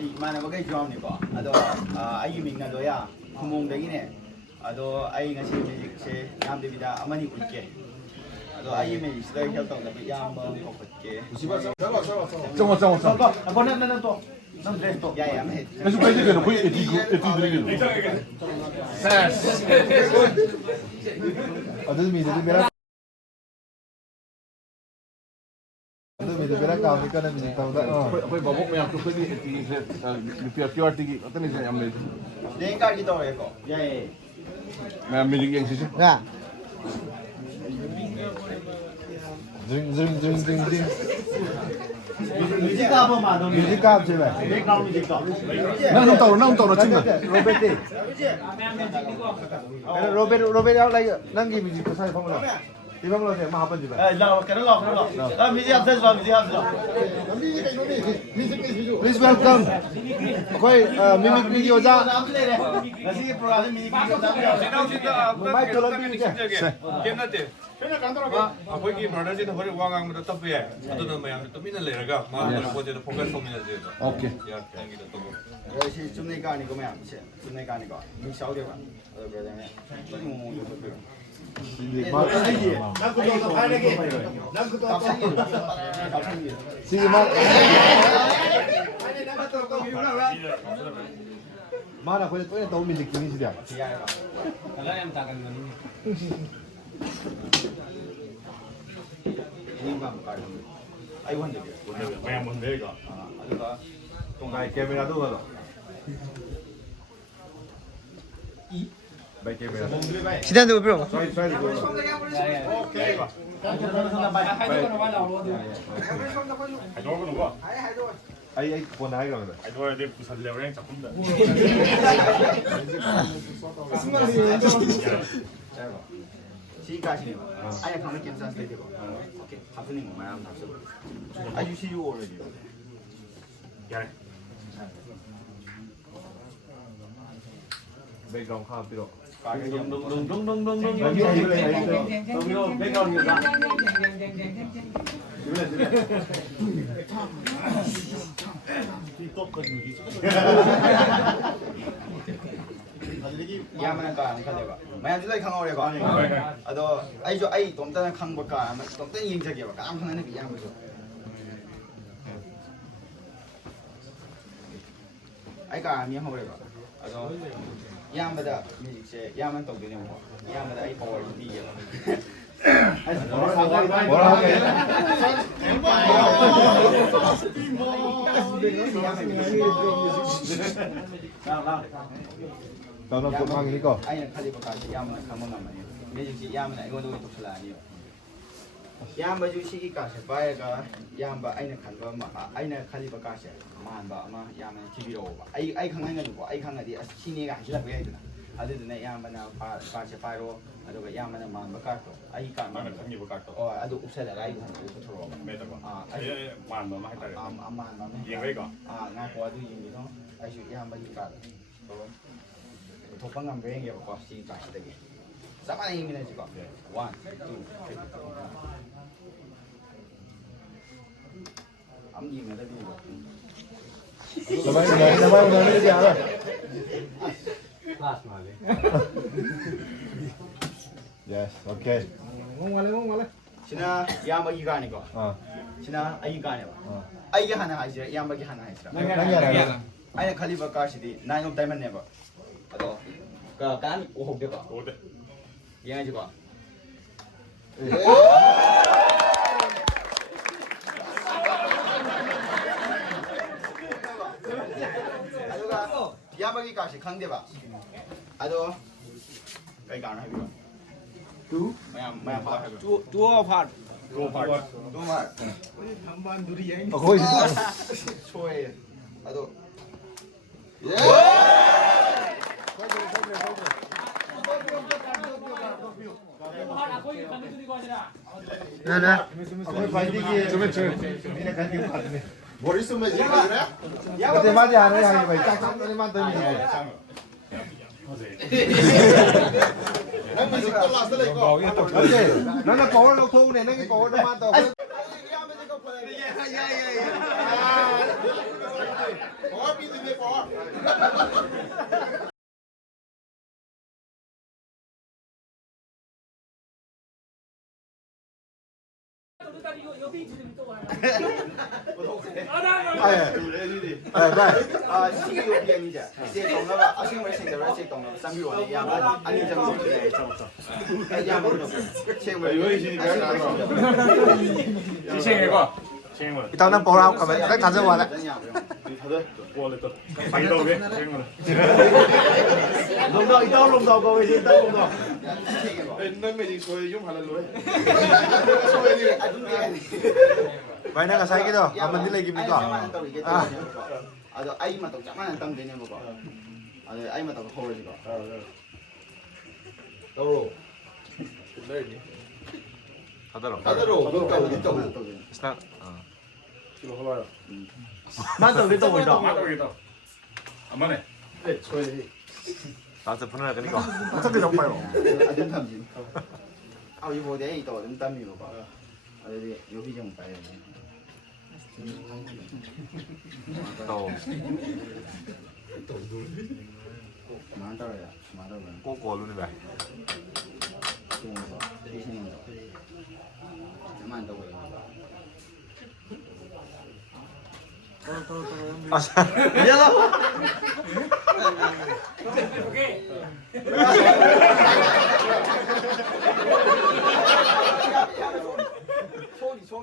이만하게 좋아합니다. 아도 아이미가 너야 구멍대기네. 아도 아이가 시제 남들이다 아마니 울게. 아도 아이미 시대 협동도 양번 먹을게. 잠깐만. 번에는 또 남들 또 야야 매. 그래서 빨리 되는 거의 에티드리는. Ako'y babok mo yan. Kung pwede, tigi. Ito na siya yung medyo. Hindi ka dito ko. Yay. May medyo yung sisi. Nga. Dring. 뮤직 하고 마도 뮤직 값 제발. 백그라운드 뮤직도. Nang taon na 친구. 로베트 out like nangi music ko sai formula. Di formula se ma hapan jebai. 나 그런 뮤직 합세지 마 뮤직 합세지. Please welcome. Ako'y mimic video ja. 나시 프로그램 뮤직 비디오 Mic to lang music. Kaya kantoraba ako'y brother sino hori wagang mo tapos eh. Ato na mayang ito minaleraga. Mga ko dito focus ko minaleraga. Okay. Yeah, thank you to. 역시 좀 내가 아니고 뭐야 좀 내가 아니고 이 샤오게 봐 그러면 좀 뭐도 그래 Sige ma. Mana ko ito yung music ni siya. 아이 원데 Mayang mo nila. 아주가 Kung camera doon ano? By camera. 시대한테 필요 없어. Try to go. Okay. Ay ko no ba? Ay, phone na kayo. Ay ko din sa level yung 작품다. 지금까지 아예 방금 괜찮을 때 되고 오케이 가수님 뭐 마음 답서 아주 시유 오래지 야. Background ka pero. 야만한 거 안 가져가 마야 주다이 강어래고 아도 아이죠 아이 똥단한 강볼까 똥단 인적이 봐 깜깜하는 게 야무죠 아이가 아니야 하고래고 아도 야마다 뮤직체 야만 똥되는 거 야마다 아이 파워 비게 뭐라 하게? Tao put mang ini ko. 아이는 칼리버가 야만 강만 남아요 뮤직체 야만 이거도 독슬라 아니요 야마 주 시기까지 바야가 야마 아이는 간거 아이는 칼리버까지 만바 아마 야만 TV로 봐 아이 강하는 거 아이 강하디 신이가 하실라 보여야 되나 아들네 야만나 바시 바로 아도가 야만나 만바 까도 아이 까 Mana kami berkata. 아도 옵사다 라이브 하는 거 들어 Meta ko. 아 Ay man mo makita. 아만 Yang ko. 나 거도 이미도 아이슈 야만이 까 도방감 배행이 봐 시기까지 되게 사만 이미네 지금 1 2 3 암기면 되는 거 Namay mo na dia ala. Yes, okay. 지나 야마기가 아니고 지나 아이가 아니고 아이가 하나 하시라 야마기 하나 하시라 Nangyari. 아니 칼리버 까시디 나인 오브 다이먼드 네버 아도 그간 오호게가 Ode. 얘네 봐 아도가 야마기 까시 강대봐 아도 cái gạo này hay Tu. mày phạt Tua phạt. đúng rồi Ako'y xoay à đâu 네네. 아버지 바이디기 좀 이래 간기 받네. 머리 쓰면 이제 그래? 그때 맞이 안 해, 하기 바이 짝짝거리만 되면. 형은 지금 잘랐어 이거. 오케이. 나는 거울 놓고 오네. 내가 거울만 더. Có biết gì có. 시기 요비행이자 이제 동남아 아시는 생각을 제 동남아 상비원의 야만 아니 정도에 정도 야만 일단은 보라 가면 딱 가져와라. 롱도 이따 롱도 거기 이따 롱도. Nên mày đi coi giống hẳn luôn. Vậy nó là sai cái đó. Mình đi lấy kim đi con. 아저 아이만 또 짜만한 땅 되냐 뭐가 아 아이만 또 허워지고 Đâu. 가더라. Đâu. 또 어디 또 스타. Chịu không bao. 만도 우리 또 보인다. 안만해. Để chơi đi. 나한테 보내라 그러니까. 어떻게 정말로. 아좀 탐지 아 이거 내 또 좀 땀이 뭐가 아 여기 좀 봐야 돼 또 그만 따라야 그만 따라 꼬꼬 얼른 봐. 좋은 거 리신인 거 그만 따고 아, 미안하다. 소리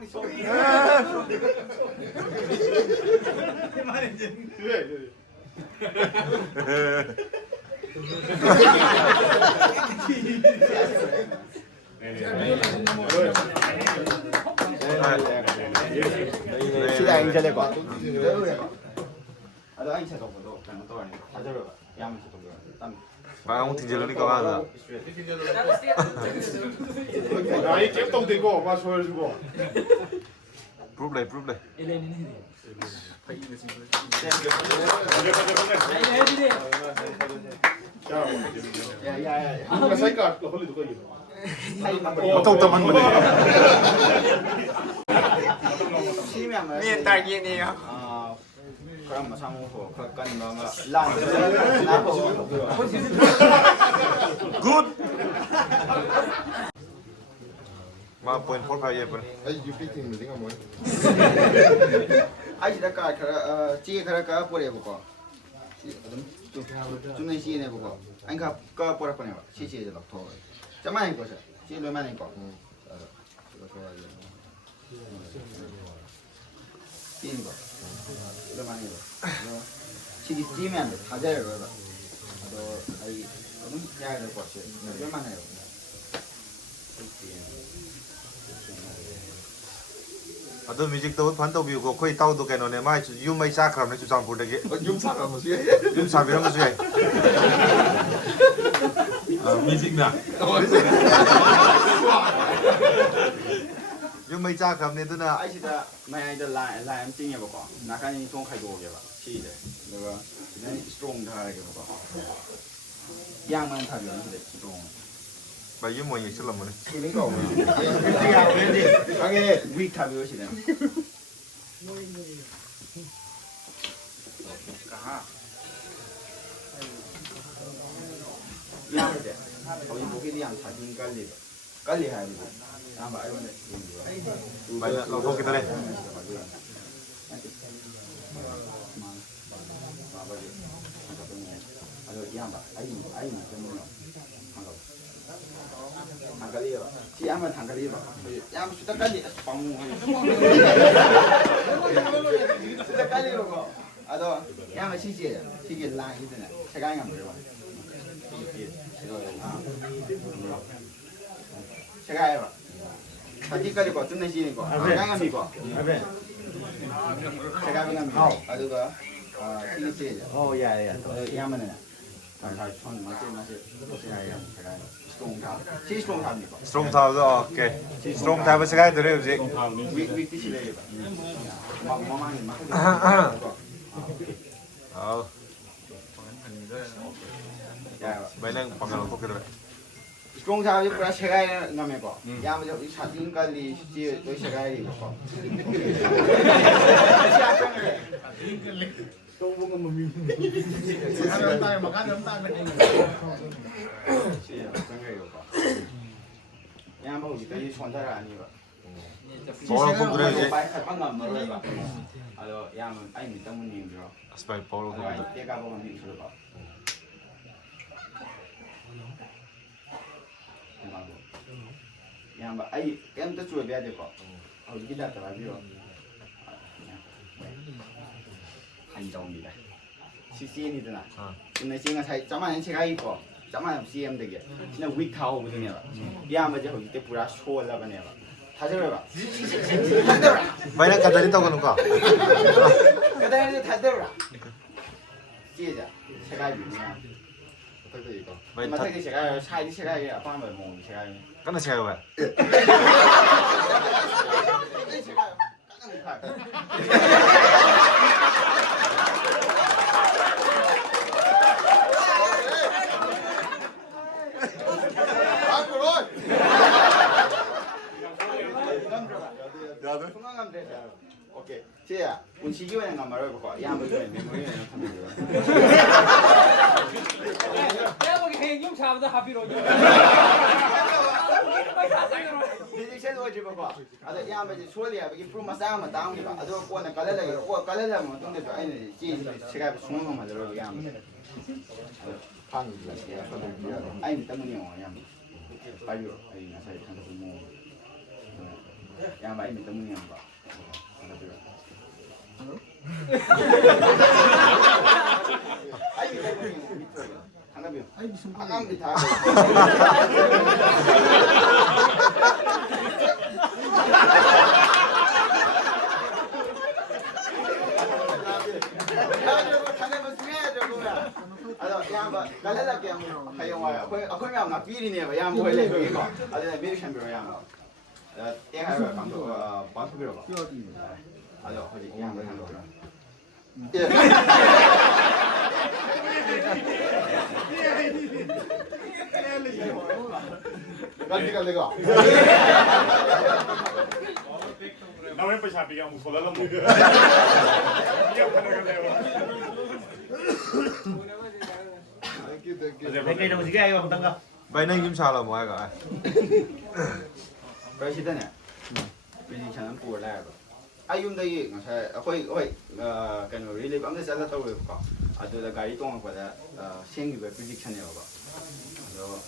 시다 인자될 거 아도 아인 차가 보도 그냥 또 아니 가져가 야면 또 땀 Bà không thì giờ nó đi có bao giờ? Đấy kiếm tổng tiền của mà chơi rồi. Proof đây, proof đây. 야야야 Mà say cả là không được cái gì. 또 또만 보네. 시면은 미엔 딸기네요. 아 그럼 뭐 사무소 그까지 뭐 라고 Good. Mà point 45 giờ bên. Ấy you fitting mình tiếng Anh. 아이다 까 찌개 그럴까 뿌려 보고 주는 시에 보고 아니 까 뿌려 보내 시시에 넣고 자만 이거 시로만 이거 이거 좋아요 이거 이거만 이거 시기 찌면 안 돼. 다져요 그거 너 아이 너무 야야 될것 같아 이거만 해요 Ở tôi music tôi phán tàu biểu của khơi tàu tôi cái nó này mai chú mấy xa khẩm này chú chọn phụ đấy cái. Dùng sao mà gì? Dùng sao biết không cái gì? music nè. Dùng mấy xa khẩm này tôi là. 아이시다 마야이다 라임 찡해 보고 나간이 좀 가지고 오게 봐 시대 내가 그냥 스트롱 다 하게 보고 양만 다 연습돼 스트롱 Bà với mọi người sẽ làm một này. 시대 거 그냥 왠지 강에 위 타고 시대 아 양이제 거기 목이 양 사진 깔리 해야 돼 아마 이거는 Bà nó không cái đây. Siapa tangkali ba? Yang sudah kali pamu. Sudah kali lo. Ado yang sisi lain itu nih. Sekarang yang berapa? Sekarang apa? Tadi kali kau tuh nasi ni kau. Sekarang yang kau. Sekarang yang kau. Ado kau. Sisi. Oh ya ya. Yang mana? Tangkal chon masih sekarang. 스트롱 탑. 시 스트롱 탑입니다. 스트롱 타워도 오케이. 스트롱 타워 시간이 들어요 이제. 위티 실내가. 마망이 막. 아. 야, 매년 방금 어떻게 돼? 스트롱 탑이 프라 세가이 나면 거. 야, 뭐 사진 관리 시티 또 세가이 거. Ăn tay mà ăn tay bên đây. 야, 뭐 이게 손자라 아니고. 뭐라고 그래 이제. 방금 말해봐. 아도 야면 아이 밑에 문님 들어. 스파이 포로 그. 아이 때가 보면 님 들어 봐. 야, 뭐 아이 엠도 줘 봐야 될 거. 이게 다 들어가지고. 한정입니다. CCN이드나. 근데 지금 사이 짜만 제가 있고 짜만 CM 되게. 그냥 위카오 거든요. 야, 뭐 저 이때 불아 쇼라고 내가. 다 들어봐. 다 들어봐. 매년 가다리 타고 노는 거. 그다음에 다 들어봐. 시작. 제가 유명한. 어떻게 이거? 맞게 제가 사이 제가 이게 아빠 뭐 제가. 끝내 제가 왜? 제가 가장 못할. 건강하면 되죠. 오케이. 지혜야, 우리 시기원에 한 말을 해볼까? 야, 한번 좀 메모리에 하면 내가 보기 행용 차보다 하비로. 이제 쟤도 어디 봐봐. 아들 야, 뭐지 소리야. 이게 프로 마사만 다운이가. 아들 꼬는 깔래라게. 꼬 깔래라면 동네도 아니. 지 제가 중앙만 만들어 야. 아니 때문이요. 야. 빨리 아니 나 사이 한테 뭐. 야, 많이 때문이야 봐. 아이 때문이야. 장갑이요. 아이 무슨 장갑이 다. 갈래다 게 하용 와요. 거기 막 비리네요. 야, 뭐 해? 이거. 아들 미리 챔피언 야. 떼가요. 방도 방송으로 봐. 아주 어디 야, 뭐 하는 거야. 예. 간디가 내가. Não é para já pegar um folha lá muito. E eu quero Cái đâu gì cái không tăng không? 매년 김사라 뭐 해가. 프레시던에. 뮤지션은 부르라고. 아이음들이 거의 그냥 릴립 아무데 잘랐다고 그럴까. 아주 가리 동안 거다 생기가 프로젝션이에요 봐. 그래서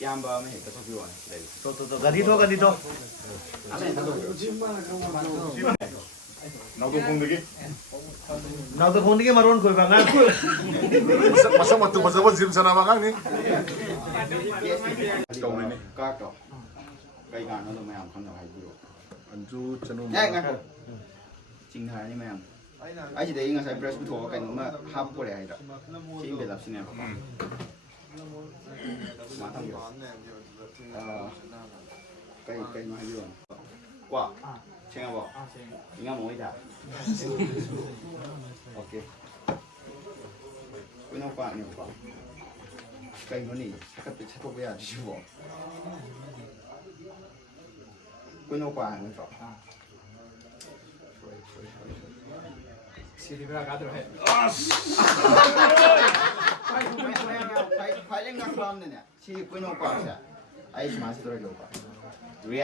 양밤에 했다 또 비워네. Tô gần đi thôi, gần đi thôi. 안에 다도 Não estou com ninguém. Nào tôi phone cái mà rôn khỏi vàng ngang. Masa waktu masa pun sim sana makan nih. 까까. 까이가 안 와도 그냥 간다 가지고. Anju cenum. 야, 가. 징하니 그냥. 아직 내 인가 살 브레스부터 가는 뭐 합고래 아이다. 지금 대답시네. 마땅히. 까이 많이 와. 와. 제가 뭐. 인가 뭐이다. 오케이. 끊어 봐 아니고 봐. 까이 뭐니? 잠깐 찾아보야 주시고. 끊어 봐 아니고. 시리브라 가도록 해.快点拿出来呢！去归农挂下，哎，什么是多少个？对，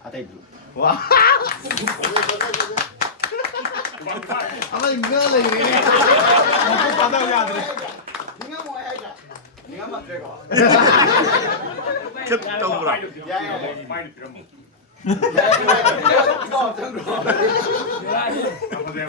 啊对不？哇！ Ama enggak lagi ini. 네가 뭐 해야 네가 막 들고. 캡정부라. 야야. Mai de piramo. 이거 어떤 거? Vamos ver.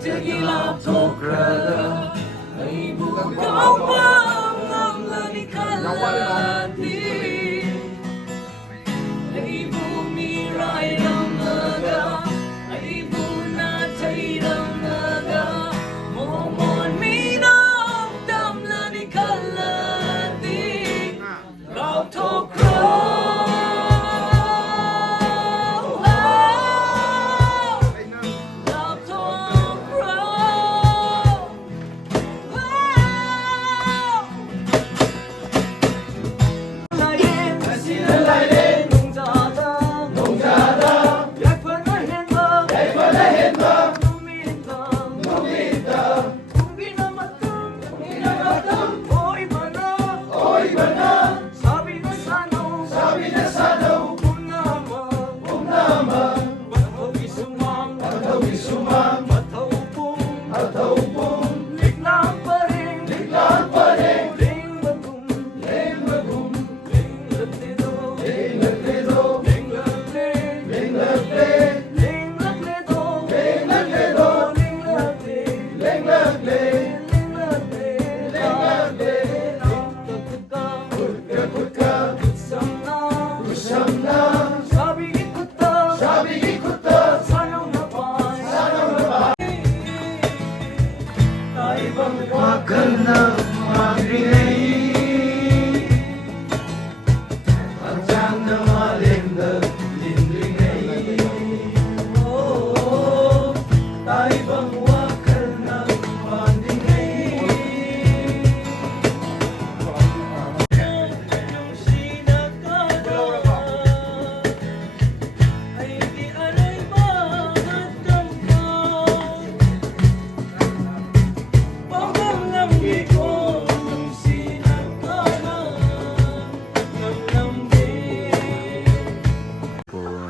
Tegi la tokra Ay bu kaupang ang lani kaladi Ay bu miray ang naga Ay bu natay ang naga Momon minong dam lani kaladi Lao tokra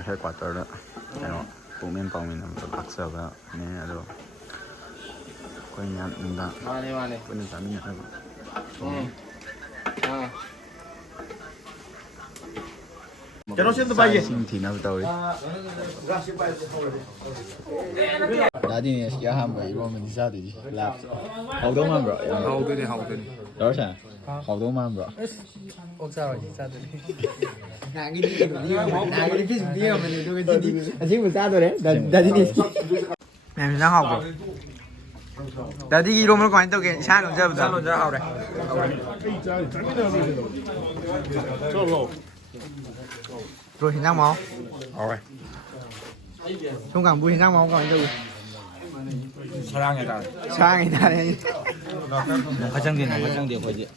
Headquarter แล้วปูเมียนปองมีน้ำตักเสิร์ฟแล้วนี่อะดูก็ยังนึงละมาเลยเป็นสามีนะครับကျွန်တော်ရှင်းတပိုက်ရဲ့ สิ่งที่น่าจะเอาဒါဒီနေ့ရဟမ်းပဲဘောမင်းစားတယ်လာဟောက်တော့မှန် bro ဟောက်တယ်တော့ဆန်ဟောက်တော့မှန် bro 奥萨尔伊萨德里。哪个就是第二门的这个弟弟，而且我啥都嘞，但是你，没想好不？但第一路没关系，都给山路这不？山路这好嘞。做新疆毛。好嘞。香港不新疆毛，我讲这个。차량에다. 차량에다. 화장대 화장대 거지.